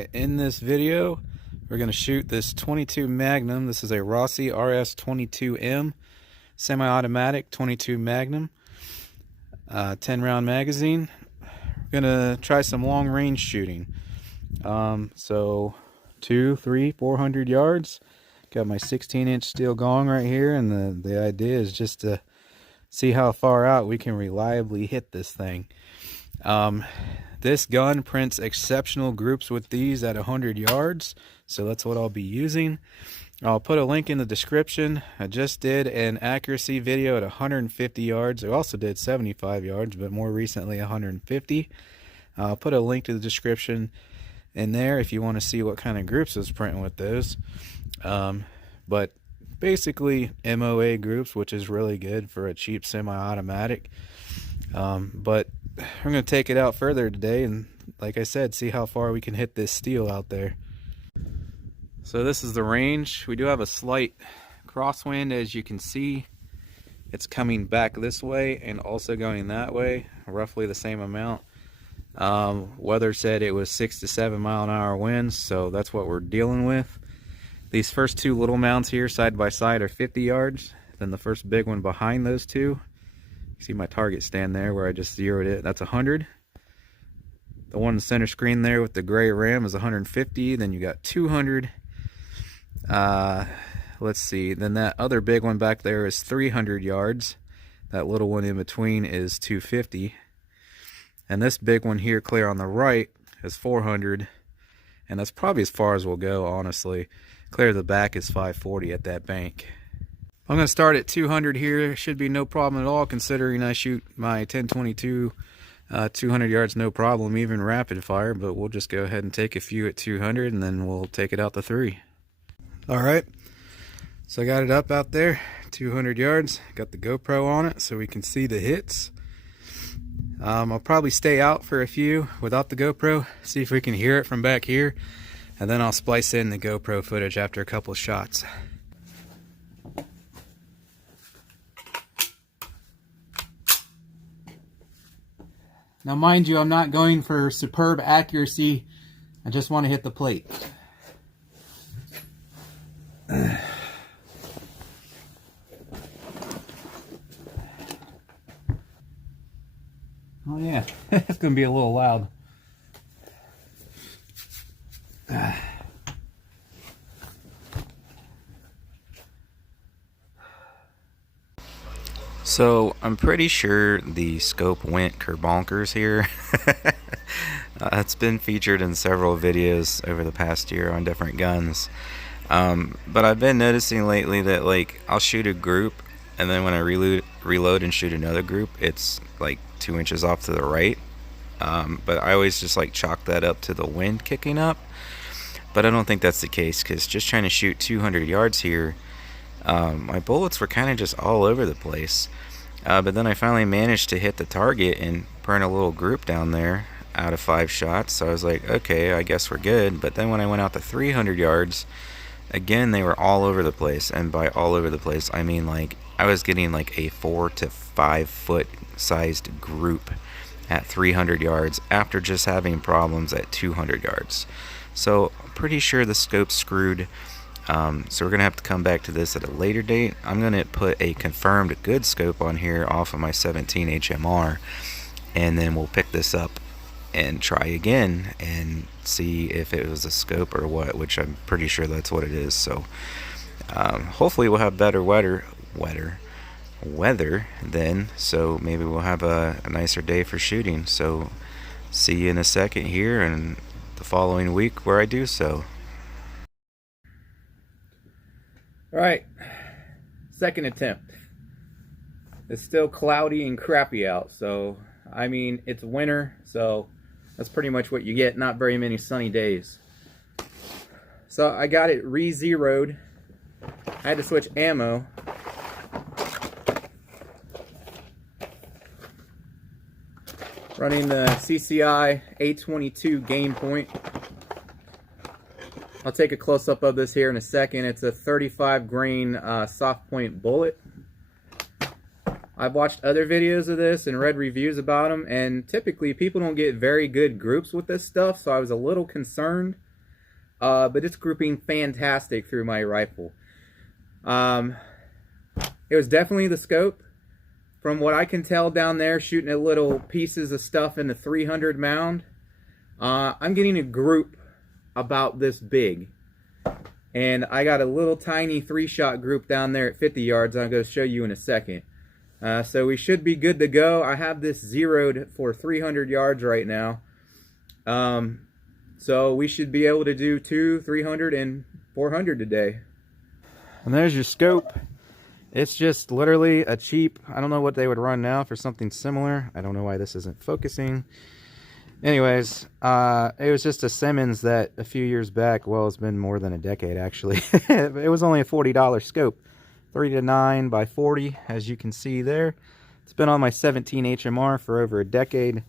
Alright, in this video, we're going to shoot this 22 Magnum. This is a Rossi RS22M, semi-automatic 22 Magnum, 10 round magazine. We're going to try some long range shooting. So 200, 300, 400 yards. Got my 16-inch steel gong right here, and the idea is just to see how far out we can reliably hit this thing. This gun prints exceptional groups with these at 100 yards, so that's what I'll be using. I'll put a link in the description. I just did an accuracy video at 150 yards. I also did 75 yards, but more recently 150. I'll put a link to the description in there if you want to see what kind of groups I was printing with those. But basically MOA groups, which is really good for a cheap semi-automatic. But I'm going to take it out further today and, like I said, see how far we can hit this steel out there. So this is the range. We do have a slight crosswind, as you can see. It's coming back this way and also going that way, roughly the same amount. Weather said it was 6 to 7 mile an hour winds, so that's what we're dealing with. These first two little mounts here side by side are 50 yards. Then the first big one behind those two, you see my target stand there where I just zeroed it, that's 100. The one in the center screen there with the gray rim is 150. Then you got 200. Let's see, then that other big one back there is 300 yards. That little one in between is 250. And this big one here clear on the right is 400. And that's probably as far as we'll go, honestly. Clear to the back is 540 at that bank. I'm going to start at 200 here. Should be no problem at all, considering I shoot my 10-22 200 yards no problem, even rapid fire. But we'll just go ahead and take a few at 200 and then we'll take it out to 3. Alright, so I got it up out there, 200 yards. Got the GoPro on it so we can see the hits. I'll probably stay out for a few without the GoPro, see if we can hear it from back here, and then I'll splice in the GoPro footage after a couple of shots. Now mind you, I'm not going for superb accuracy, I just want to hit the plate. Oh yeah, it's going to be a little loud. So I'm pretty sure the scope went kerbonkers here. It's been featured in several videos over the past year on different guns. But I've been noticing lately that, like, I'll shoot a group and then when I reload and shoot another group, it's like 2 inches off to the right. But I always just like chalk that up to the wind kicking up. But I don't think that's the case, because just trying to shoot 200 yards here, my bullets were kind of just all over the place. But then I finally managed to hit the target and burn a little group down there out of 5 shots. So I was like, okay, I guess we're good. But then when I went out to 300 yards, again, they were all over the place. And by all over the place, I mean like I was getting like a 4 to 5 foot sized group at 300 yards after just having problems at 200 yards. So I'm pretty sure the scope's screwed. So we're gonna have to come back to this at a later date. I'm gonna put a confirmed good scope on here off of my 17 HMR, and then we'll pick this up and try again and see if it was a scope or what, which I'm pretty sure that's what it is. So hopefully we'll have better weather then, so maybe we'll have a nicer day for shooting. So see you in a second here and the following week where I do so. Alright, second attempt. It's still cloudy and crappy out, so I mean, it's winter, so that's pretty much what you get. Not very many sunny days. So I got it re-zeroed. I had to switch ammo. Running the CCI A22 game point. I'll take a close-up of this here in a second. It's a 35 grain soft point bullet. I've watched other videos of this and read reviews about them, and typically people don't get very good groups with this stuff, so I was a little concerned. but it's grouping fantastic through my rifle. It was definitely the scope. From what I can tell down there, shooting at little pieces of stuff in the 300 mound, I'm getting a group about this big. And I got a little tiny 3-shot group down there at 50 yards I'm going to show you in a second. So we should be good to go. I have this zeroed for 300 yards right now. So we should be able to do 200, 300, and 400 today. And there's your scope. It's just literally a cheap, I don't know what they would run now for something similar. I don't know why this isn't focusing. Anyways, it was just a Simmons that a few years back, well, it's been more than a decade actually. It was only a $40 scope. 3-9 by 40, as you can see there. It's been on my 17 HMR for over a decade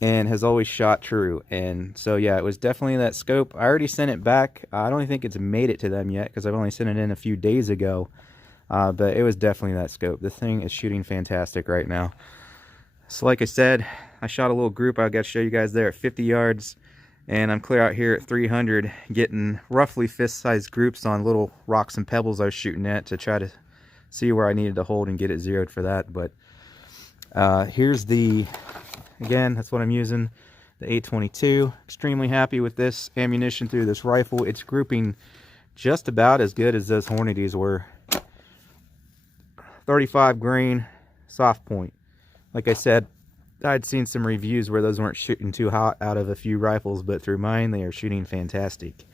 and has always shot true. And so yeah, it was definitely that scope. I already sent it back. I don't think it's made it to them yet because I've only sent it in a few days ago. But it was definitely that scope. The thing is shooting fantastic right now. So like I said, I shot a little group I got to show you guys there at 50 yards. And I'm clear out here at 300, getting roughly fist-sized groups on little rocks and pebbles I was shooting at to try to see where I needed to hold and get it zeroed for that. But here's the, again, that's what I'm using, the 822. Extremely happy with this ammunition through this rifle. It's grouping just about as good as those Hornady's were. 35 grain, soft point. Like I said, I'd seen some reviews where those weren't shooting too hot out of a few rifles, but through mine, they are shooting fantastic.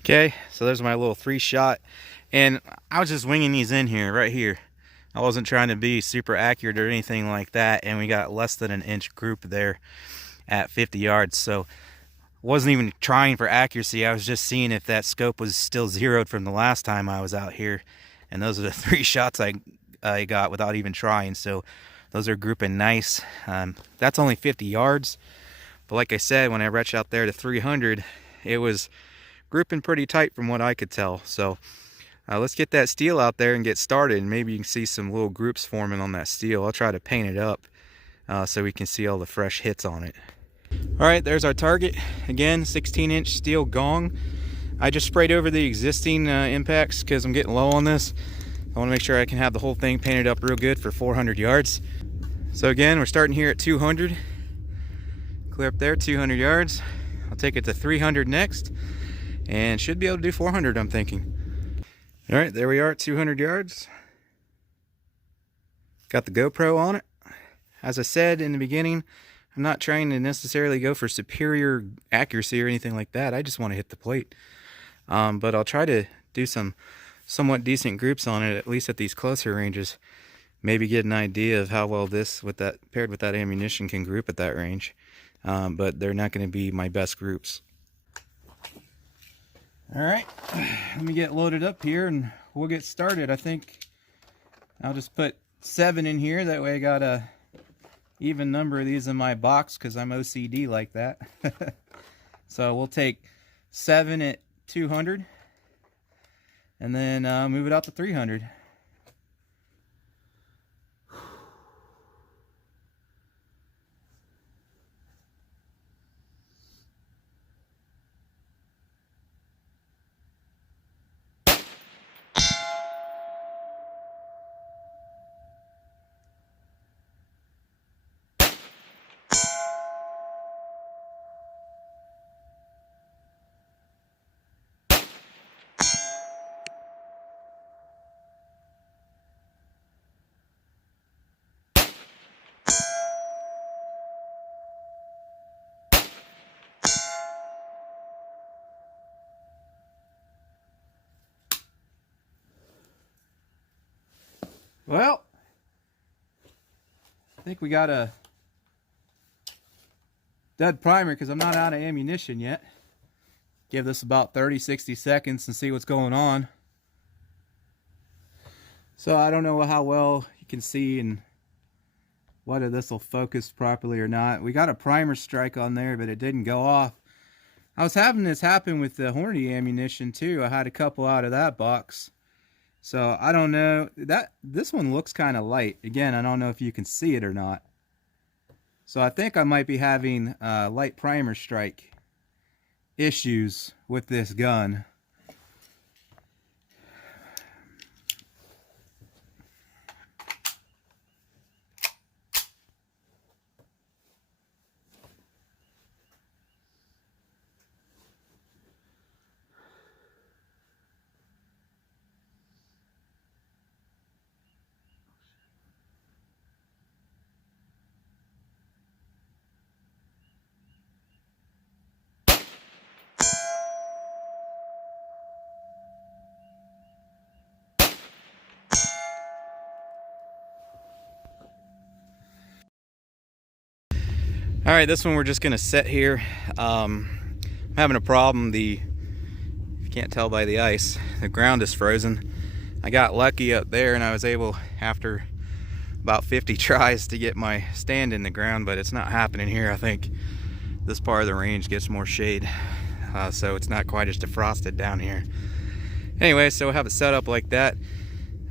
Okay, so there's my little 3-shot, and I was just winging these in here, right here. I wasn't trying to be super accurate or anything like that, and we got less than an inch group there at 50 yards, so wasn't even trying for accuracy. I was just seeing if that scope was still zeroed from the last time I was out here, and those are the 3 shots I got without even trying, so those are grouping nice. That's only 50 yards. But like I said, when I reached out there to 300, it was grouping pretty tight from what I could tell. So let's get that steel out there and get started. And maybe you can see some little groups forming on that steel. I'll try to paint it up so we can see all the fresh hits on it. All right, there's our target. Again, 16-inch steel gong. I just sprayed over the existing impacts because I'm getting low on this. I want to make sure I can have the whole thing painted up real good for 400 yards. So again, we're starting here at 200. Clear up there, 200 yards. I'll take it to 300 next, and should be able to do 400, I'm thinking. All right, there we are at 200 yards. Got the GoPro on it. As I said in the beginning, I'm not trying to necessarily go for superior accuracy or anything like that. I just want to hit the plate. But I'll try to do some somewhat decent groups on it, at least at these closer ranges. Maybe get an idea of how well this, with that paired with that ammunition, can group at that range. But they're not going to be my best groups. All right, let me get loaded up here and we'll get started. I think I'll just put 7 in here. That way I got a even number of these in my box because I'm OCD like that. So we'll take 7 at 200 and then move it out to 300. Well, I think we got a dead primer because I'm not out of ammunition yet. Give this about 30-60 seconds and see what's going on. So I don't know how well you can see and whether this will focus properly or not. We got a primer strike on there, but it didn't go off. I was having this happen with the Hornady ammunition too. I had a couple out of that box. So I don't know, this one looks kind of light. Again, I don't know if you can see it or not. So I think I might be having a light primer strike. issues with this gun. All right, this one we're just gonna set here. I'm having a problem. If you can't tell by the ice, the ground is frozen. I got lucky up there and I was able, after about 50 tries, to get my stand in the ground, but it's not happening here. I think this part of the range gets more shade, so it's not quite as defrosted down here. Anyway, so we'll have it set up like that.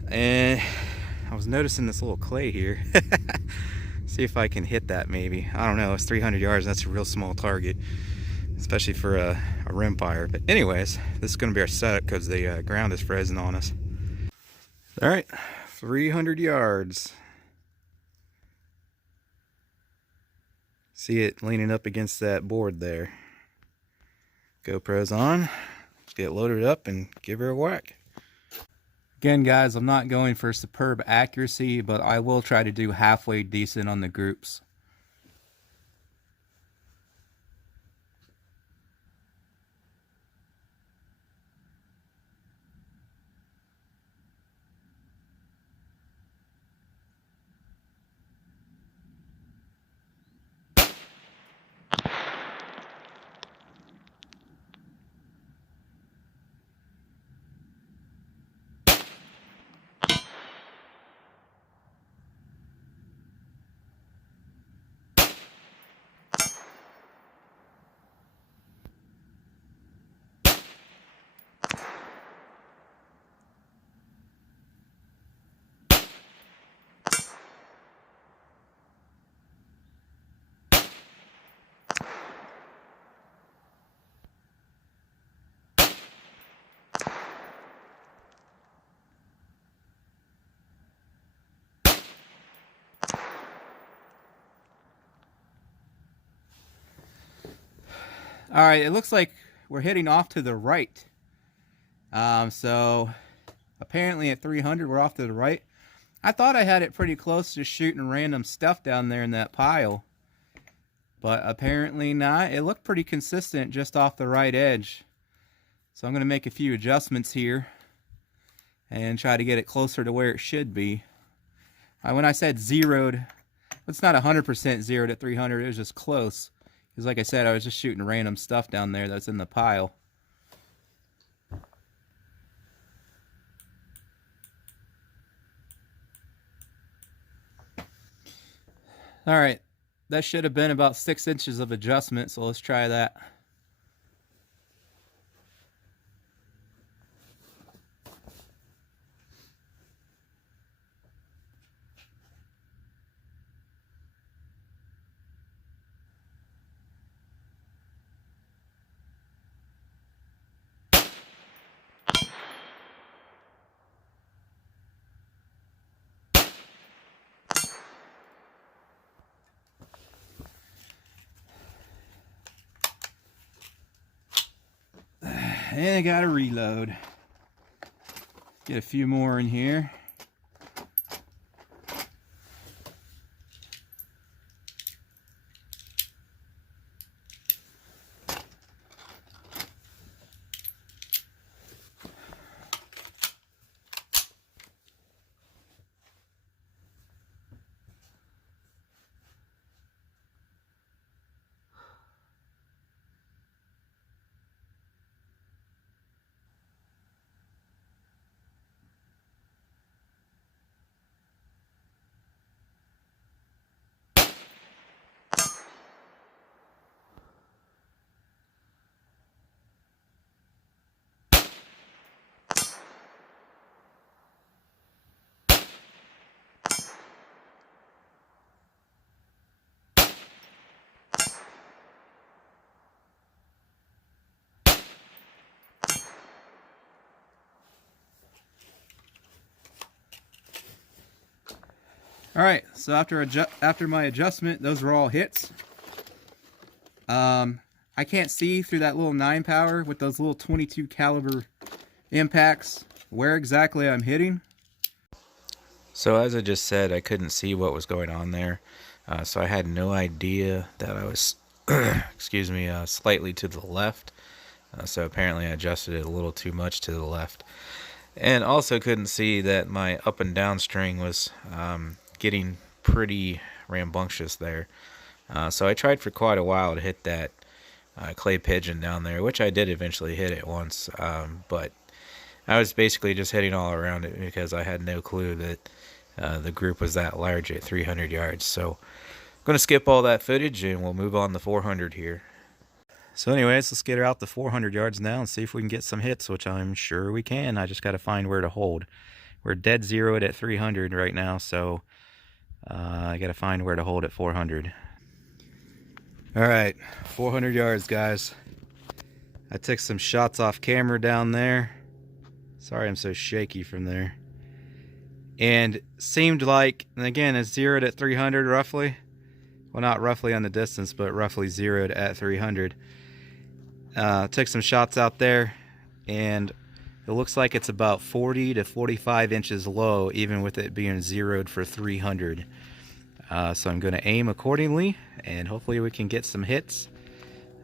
And I was noticing this little clay here. See if I can hit that maybe. I don't know, it's 300 yards, that's a real small target, especially for a rimfire. But anyways, this is gonna be our setup because the ground is frozen on us. All right, 300 yards. See it leaning up against that board there. GoPro's on. Let's get loaded up and give her a whack. Again, guys, I'm not going for superb accuracy, but I will try to do halfway decent on the groups. All right, it looks like we're heading off to the right. So apparently at 300 we're off to the right. I thought I had it pretty close to shooting random stuff down there in that pile, but apparently not. It looked pretty consistent just off the right edge. So I'm going to make a few adjustments here and try to get it closer to where it should be. When I said zeroed, it's not 100% zeroed at 300, it was just close. Because like I said, I was just shooting random stuff down there that's in the pile. Alright, that should have been about 6 inches of adjustment, so let's try that. And I gotta reload. Get a few more in here. All right, so after my adjustment, those were all hits. I can't see through that little 9 power with those little 22 caliber impacts where exactly I'm hitting. So as I just said, I couldn't see what was going on there. So I had no idea that I was, excuse me, slightly to the left. So apparently I adjusted it a little too much to the left. And also couldn't see that my up and down string was getting pretty rambunctious there. So I tried for quite a while to hit that clay pigeon down there, which I did eventually hit it once. But I was basically just hitting all around it because I had no clue that the group was that large at 300 yards. So I'm going to skip all that footage and we'll move on to 400 here. So anyways, let's get her out to 400 yards now and see if we can get some hits, which I'm sure we can. I just got to find where to hold. We're dead zeroed at 300 right now, so I got to find where to hold at 400. All right, 400 yards, guys. I took some shots off camera down there. Sorry I'm so shaky from there. And seemed like, and again, it's zeroed at 300 roughly. Well, not roughly on the distance, but roughly zeroed at 300. Took some shots out there, and it looks like it's about 40 to 45 inches low, even with it being zeroed for 300. So I'm going to aim accordingly, and hopefully we can get some hits.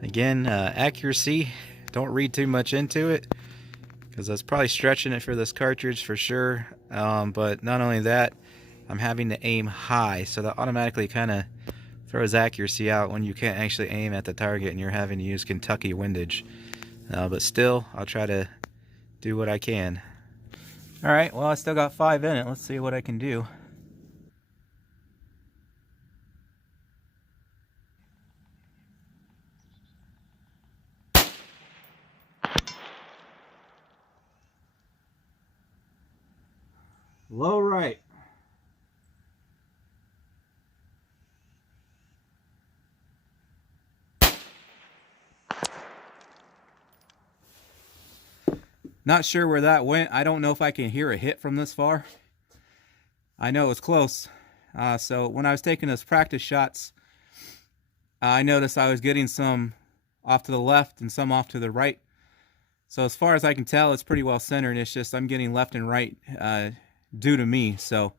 Again, accuracy, don't read too much into it, because that's probably stretching it for this cartridge for sure. But not only that, I'm having to aim high, so that automatically kind of throws accuracy out when you can't actually aim at the target and you're having to use Kentucky windage. But still, I'll try to do what I can. Alright, well, I still got 5 in it. Let's see what I can do. Low right. Not sure where that went. I don't know if I can hear a hit from this far. I know it's close. So when I was taking those practice shots, I noticed I was getting some off to the left and some off to the right. So as far as I can tell, it's pretty well centered. It's just I'm getting left and right due to me. So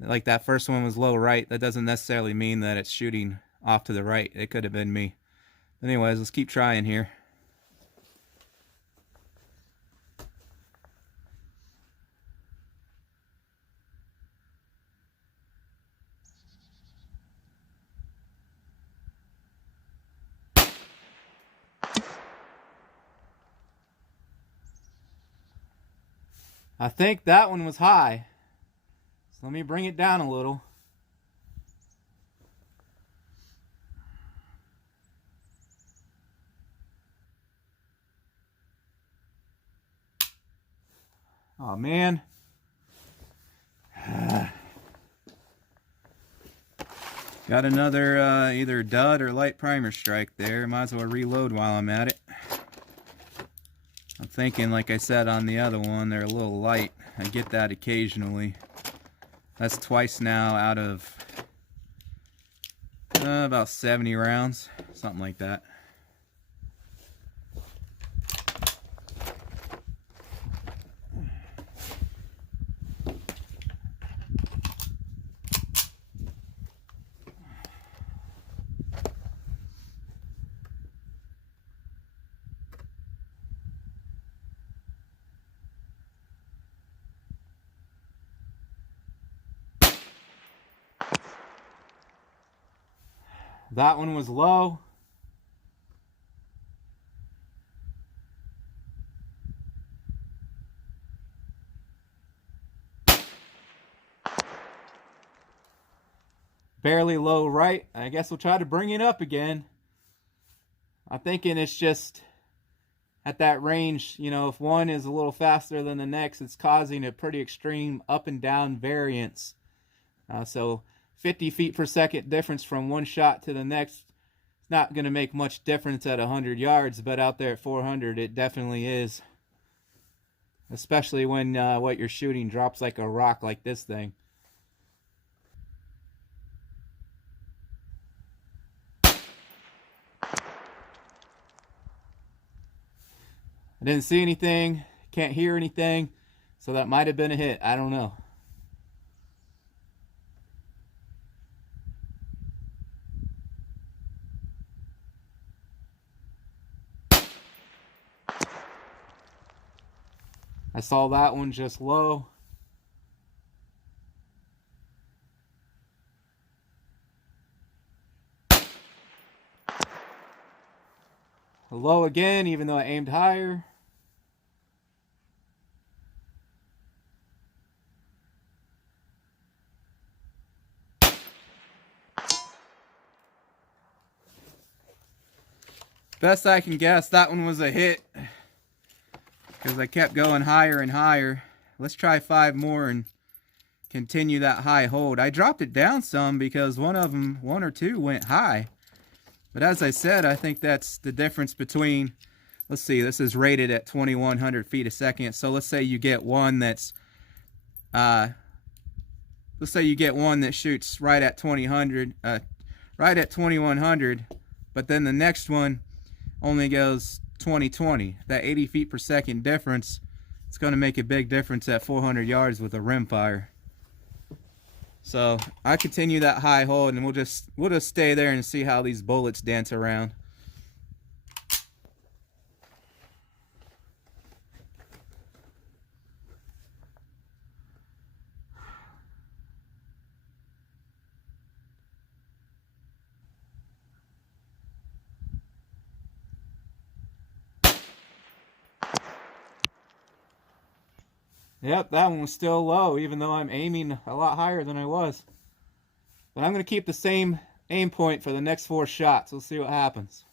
like that first one was low right. That doesn't necessarily mean that it's shooting off to the right. It could have been me. But anyways, let's keep trying here. I think that one was high. So let me bring it down a little. Oh man. Got another either dud or light primer strike there. Might as well reload while I'm at it. I'm thinking, like I said on the other one, they're a little light. I get that occasionally. That's twice now out of about 70 rounds, something like that. That one was low. Barely low right. I guess we'll try to bring it up again. I'm thinking it's just at that range, you know, if one is a little faster than the next, it's causing a pretty extreme up and down variance. So 50 feet per second difference from one shot to the next, it's not going to make much difference at 100 yards, but out there at 400, it definitely is. Especially when what you're shooting drops like a rock like this thing. I didn't see anything, can't hear anything, so that might have been a hit. I don't know. I saw that one just low. Low again, even though I aimed higher. Best I can guess, that one was a hit because I kept going higher and higher. Let's try 5 more and continue that high hold. I dropped it down some because one or two went high. But as I said, I think that's the difference between, let's see, this is rated at 2,100 feet a second. So let's say you get one that's, let's say you get one that shoots right at 2,100, but then the next one only goes 2020. That 80 feet per second difference, it's going to make a big difference at 400 yards with a rimfire. So I continue that high hold, and we'll just stay there and see how these bullets dance around. Yep, that one was still low, even though I'm aiming a lot higher than I was. But I'm going to keep the same aim point for the next 4 shots. We'll see what happens.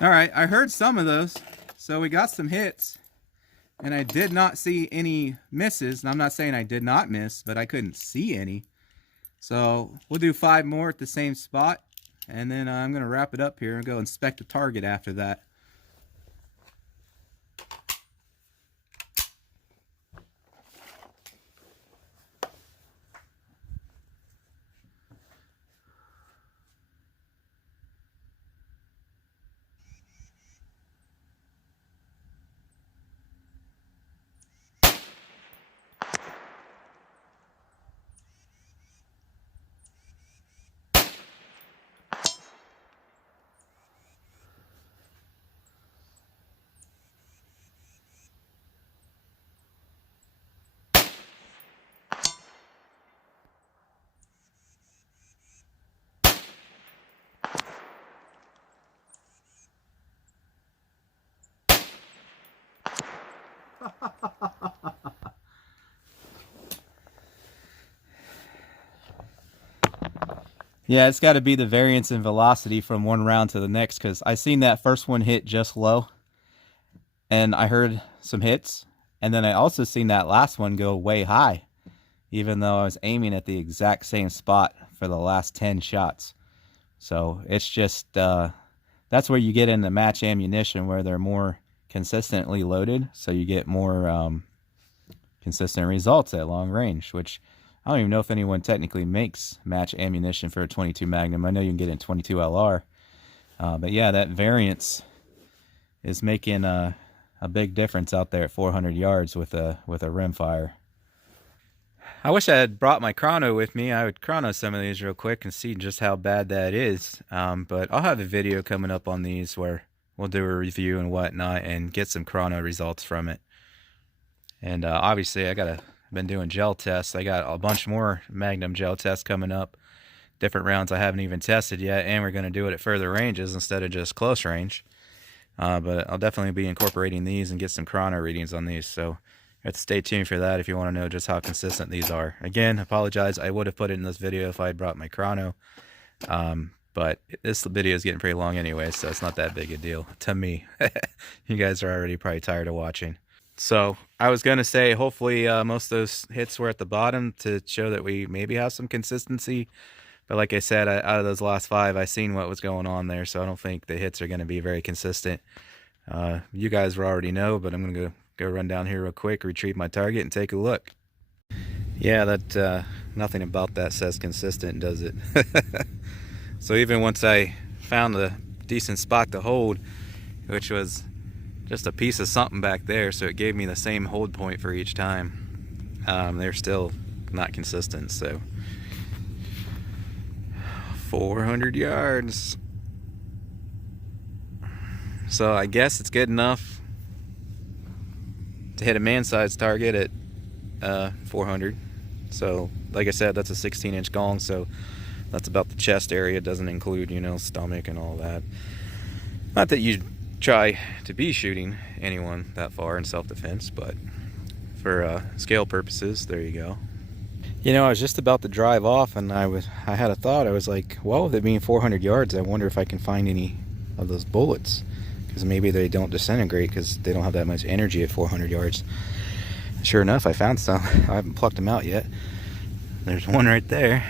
All right, I heard some of those, so we got some hits, and I did not see any misses. And I'm not saying I did not miss, but I couldn't see any. So we'll do 5 more at the same spot, and then I'm going to wrap it up here and go inspect the target after that. Yeah, it's got to be the variance in velocity from one round to the next, because I seen that first one hit just low, and I heard some hits, and then I also seen that last one go way high, even though I was aiming at the exact same spot for the last 10 shots. So it's just, that's where you get into match ammunition, where they're more consistently loaded, so you get more consistent results at long range, which I don't even know if anyone technically makes match ammunition for a 22 Magnum. I know you can get it in 22 LR, but yeah, that variance is making a big difference out there at 400 yards with a rimfire. I wish I had brought my Chrono with me. I would chrono some of these real quick and see just how bad that is. But I'll have a video coming up on these where we'll do a review and whatnot and get some Chrono results from it. And obviously I've been doing gel tests. I got a bunch more Magnum gel tests coming up. Different rounds I haven't even tested yet, and we're going to do it at further ranges instead of just close range. But I'll definitely be incorporating these and get some Chrono readings on these. So have to stay tuned for that if you want to know just how consistent these are. Again, apologize. I would have put it in this video if I had brought my Chrono. But this video is getting pretty long anyway, so it's not that big a deal to me. You guys are already probably tired of watching. So I was going to say, hopefully most of those hits were at the bottom to show that we maybe have some consistency. But like I said, out of those last 5, I seen what was going on there, so I don't think the hits are going to be very consistent. You guys will already know, but I'm going to go run down here real quick, retrieve my target, and take a look. Yeah, that nothing about that says consistent, does it? So even once I found a decent spot to hold, which was just a piece of something back there, so it gave me the same hold point for each time, they're still not consistent. So 400 yards. So I guess it's good enough to hit a man-sized target at 400. So like I said, that's a 16-inch gong, so that's about the chest area. It doesn't include, you know, stomach and all that. Not that you try to be shooting anyone that far in self-defense, but for scale purposes, there you go. You know, I was just about to drive off, and I had a thought. I was like, well, with it being 400 yards, I wonder if I can find any of those bullets, because maybe they don't disintegrate because they don't have that much energy at 400 yards. Sure enough, I found some. I haven't plucked them out yet. There's one right there.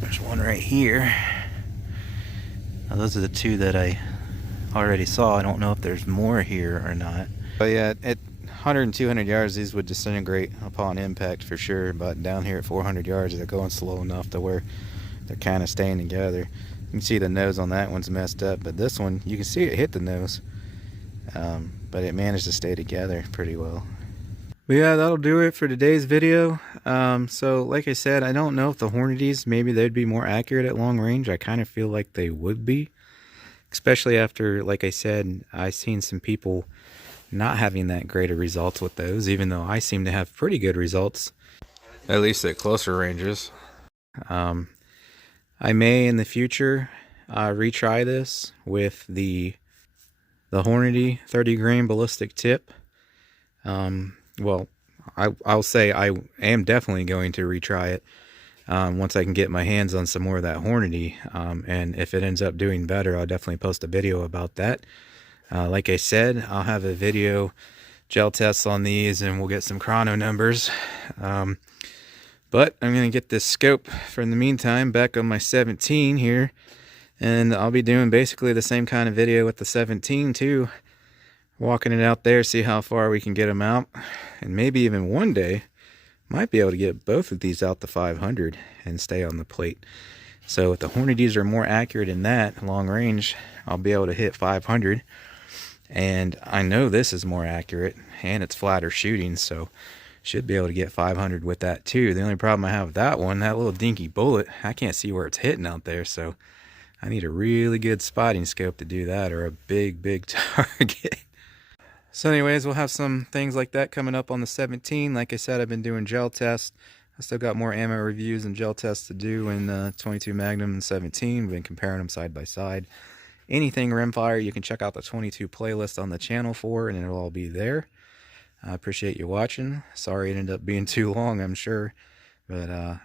There's one right here. Now, those are the 2 that I already saw. I don't know if there's more here or not. But yeah, at 100 and 200 yards, these would disintegrate upon impact for sure. But down here at 400 yards, they're going slow enough to where they're kind of staying together. You can see the nose on that one's messed up, but this one, you can see it hit the nose. But it managed to stay together pretty well. But yeah, that'll do it for today's video. So like I said, I don't know if the Hornady's, maybe they'd be more accurate at long range. I kind of feel like they would be, especially after, like I said, I've seen some people not having that great of results with those, even though I seem to have pretty good results, at least at closer ranges. I may in the future retry this with the Hornady 30 grain ballistic tip. Well, I'll say I am definitely going to retry it once I can get my hands on some more of that Hornady. And if it ends up doing better, I'll definitely post a video about that. Like I said, I'll have a video gel tests on these, and we'll get some chrono numbers. But I'm going to get this scope for in the meantime back on my 17 here. And I'll be doing basically the same kind of video with the 17 too. Walking it out there, see how far we can get them out, and maybe even one day might be able to get both of these out to 500 and stay on the plate. So if the Hornadys are more accurate in that long range, I'll be able to hit 500, and I know this is more accurate and it's flatter shooting, so should be able to get 500 with that too. The only problem I have with that one, that little dinky bullet, I can't see where it's hitting out there, so I need a really good spotting scope to do that, or a big target. So anyways, we'll have some things like that coming up on the 17. Like I said, I've been doing gel tests. I still got more ammo reviews and gel tests to do in 22 Magnum and 17. We've been comparing them side by side. Anything rimfire, you can check out the 22 playlist on the channel for, and it'll all be there. I appreciate you watching. Sorry it ended up being too long, I'm sure. But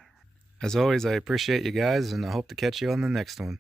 as always, I appreciate you guys, and I hope to catch you on the next one.